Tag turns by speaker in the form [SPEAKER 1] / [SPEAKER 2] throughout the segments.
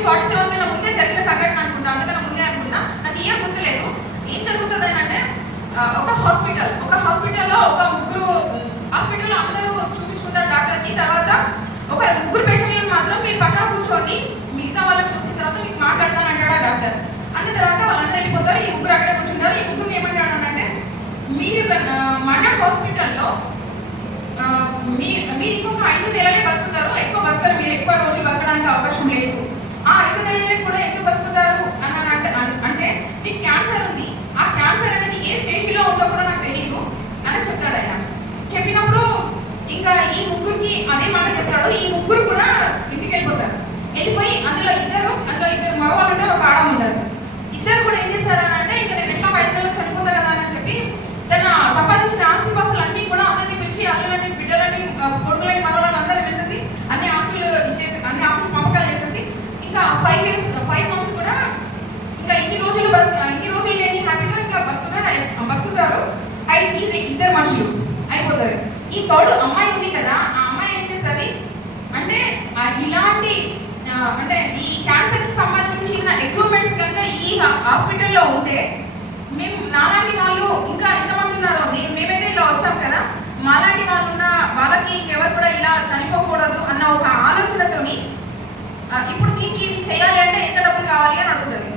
[SPEAKER 1] Nineteen forty seven కన్నా ముందే జరిగిన సంఘటన అనుకుంటా అంతకన్నా ముందే అనుకుంటా. నాకు ఏం గుర్తులేదు. ఏం జరుగుతుంది అంటే ఒక హాస్పిటల్ ఒక హాస్పిటల్లో ఒక ముగ్గురు హాస్పిటల్లో అందరూ చూపించుకుంటారు డాక్టర్కి. తర్వాత ఒక ముగ్గురు పేషెంట్లను మాత్రం మీరు పక్కన కూర్చోండి మిగతా వాళ్ళని చూసిన తర్వాత మీకు మాట్లాడతాను అంటాడు ఆ డాక్టర్. అన్న తర్వాత వాళ్ళందరూ వెళ్ళిపోతారు ఈ ముగ్గురు అక్కడే కూర్చుంటారు. ఈ ముగ్గురు ఏమంటాడు అంటే మీరు మన హాస్పిటల్లో మీ మీరు ఇంకొక ఐదు నెలలే బతుకు ఎందుకు బతుకుతారు అని అని అంటే అంటే మీకు క్యాన్సర్ ఉంది. ఆ క్యాన్సర్ అనేది ఏ స్టేజ్లో ఉందో కూడా నాకు తెలియదు అని చెప్తాడు ఆయన. చెప్పినప్పుడు ఇంకా ఈ ముగ్గురికి అదే మాట చెప్తాడు ఈ ముగ్గురు కూడా ఇంటికి వెళ్ళిపోతారు వెళ్ళిపోయి అందులో ఇద్దరు అందులో ఇద్దరు మగవాళ్ళు ఉంటారు ఒక ఆడ ఉంటారు ఇద్దరు కూడా ఏం చేస్తారు అని అంటే ఇంకా నేను ఎట్లా ఐదు నెలలకు చనిపోతా కదా అని చెప్పి తన సంపాదించిన ఆస్తి పాస్తులు అన్ని కూడా అందరినీ పిలిచి అల్లులని బిడ్డలని ఆ, కొడుకులని మనవాళ్ళని అందరినీ పిలిచేసి అన్ని ఆస్తులు ఇచ్చేసి అన్ని ఆస్తులు పంపకాలు చేసేసి ఇంకా ఫైవ్ ఇయర్స్ ఫైవ్ మంత్స్ కూడా ఇంకా ఇన్ని రోజులు బతు- ఇన్ని రోజులు లేని హ్యాపీగా ఇంకా బతుకుతాడు అయి- బతుకుతారు ఐదు ఈ ఇద్దరు మనుషులు అయిపోతారు ఈ తోడు అమ్మాయి ఉంది కదా ఆ అమ్మాయి ఏం చేస్తుంది అంటే ఆ ఇలాంటి ఆ, అంటే ఈ క్యాన్సర్కి సంబంధించిన ఎక్విప్మెంట్స్ కనుక ఈ హాస్పిటల్లో ఉంటే మేము నాలాంటి వాళ్ళు ఇంకా ఎంతమంది ఉన్నారో నేను మేమైతే ఇలా వచ్చాం కదా మాలాంటి వాళ్ళు ఉన్న వాళ్ళకి ఇంకెవరు కూడా ఇలా చనిపోకూడదు అన్న ఒక ఆలోచనతోని ఇప్పుడు దీనికి ఇది చేయాలి అంటే ఎంత డబ్బులు కావాలి అని అడుగుతుంది.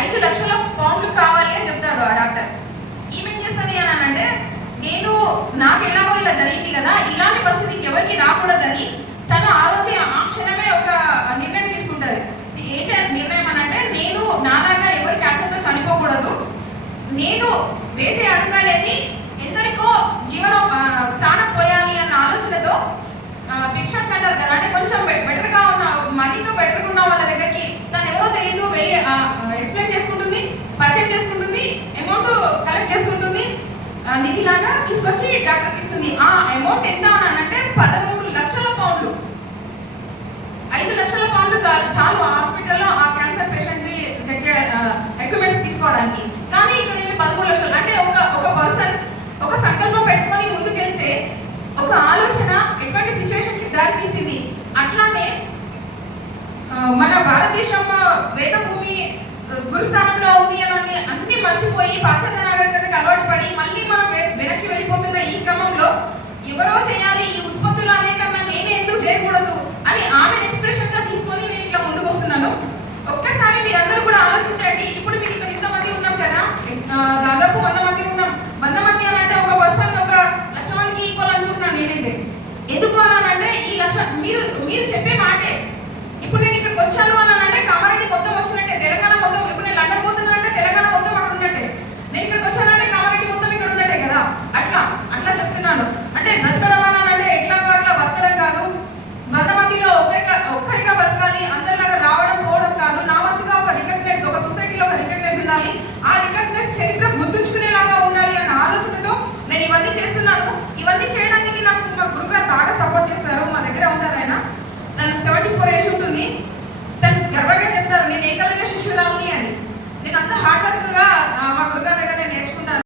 [SPEAKER 1] ఐదు లక్షల పౌండ్లు కావాలి అని చెప్తాడు ఆ డాక్టర్. ఈమె చేస్తుంది అని అంటే నేను నాకు ఎలాగో ఇలా జరిగింది కదా ఇలాంటి పరిస్థితికి ఎవరికి రాకూడదని తను ఆ రోజే ఆ క్షణమే ఒక నిర్ణయం తీసుకుంటుంది ఏంటి ఆ నిర్ణయం అని అంటే నేను నాలాగా ఎవరు క్యాన్సర్తో చనిపోకూడదు నేను వేసే అడుగు అనేది ఎందరికో జీవన ప్రాణం పోయాలి అన్న ఆలోచనతో భిక్ష సెంటర్ కదా అంటే కొంచెం బెటర్గా ఉన్న మనీతో బెటర్గా ఉన్న వాళ్ళ దగ్గరికి తను ఎవరో తెలియదు వెళ్ళి ఎక్స్ప్లెయిన్ చేసుకుంటుంది పర్చేజ్ చేసుకుంటుంది అమౌంట్ కలెక్ట్ చేసుకుంటుంది నిధి నిధిలాగా తీసుకొచ్చి డాక్టర్కి ఇస్తుంది ఆ అమౌంట్ ఎంత అని అంటే పదమూడు లక్షల పౌండ్లు ఐదు లక్షల పౌండ్లు చాలు చాలు ఆ హాస్పిటల్లో ఆ క్యాన్సర్ పేషెంట్ని సెట్ ఎక్విప్మెంట్స్ తీసుకోవడానికి కానీ ఇక్కడ ఏమి పదమూడు లక్షలు అంటే ఒక ఒక పర్సన్ ఒక సంకల్పం పెట్టుకొని ముందుకెళ్తే ఒక ఆలోచన ఎటువంటి సిచ్యువేషన్కి దారి తీసింది అట్లానే ఆ, మన భారతదేశం వేద భూమి గురుస్థానంలో ఉంది అని అన్ని మర్చిపోయి పాశ్చాత్య నాగరికతకు అలవాటు పడి మళ్ళీ మనం వెనక్కి వెళ్ళిపోతున్న ఈ క్రమంలో ఎవరో చేయాలి ఈ ఉత్పత్తులు అనే కన్నా నేనే ఎందుకు చేయకూడదు అని ఆమె ఎక్స్ప్రెషన్గా తీసుకొని నేను ఇట్లా ముందుకు వస్తున్నాను. ఒక్కసారి మీరందరూ కూడా ఆలోచించండి. ఇప్పుడు మీరు ఇక్కడ ఇంతమంది ఉన్నాం కదా. దాదాపు వంద మంది ఉన్నాం. వంద మంది అని అంటే ఒక పర్సన్ ఒక లక్ష మందికి ఈక్వల్ అంటున్నాను నేనైతే. ఎందుకు అన్నానంటే ఈ లక్ష మీరు మీరు చెప్పే మాటే. ఇప్పుడు నేను ఇక్కడికి వచ్చాను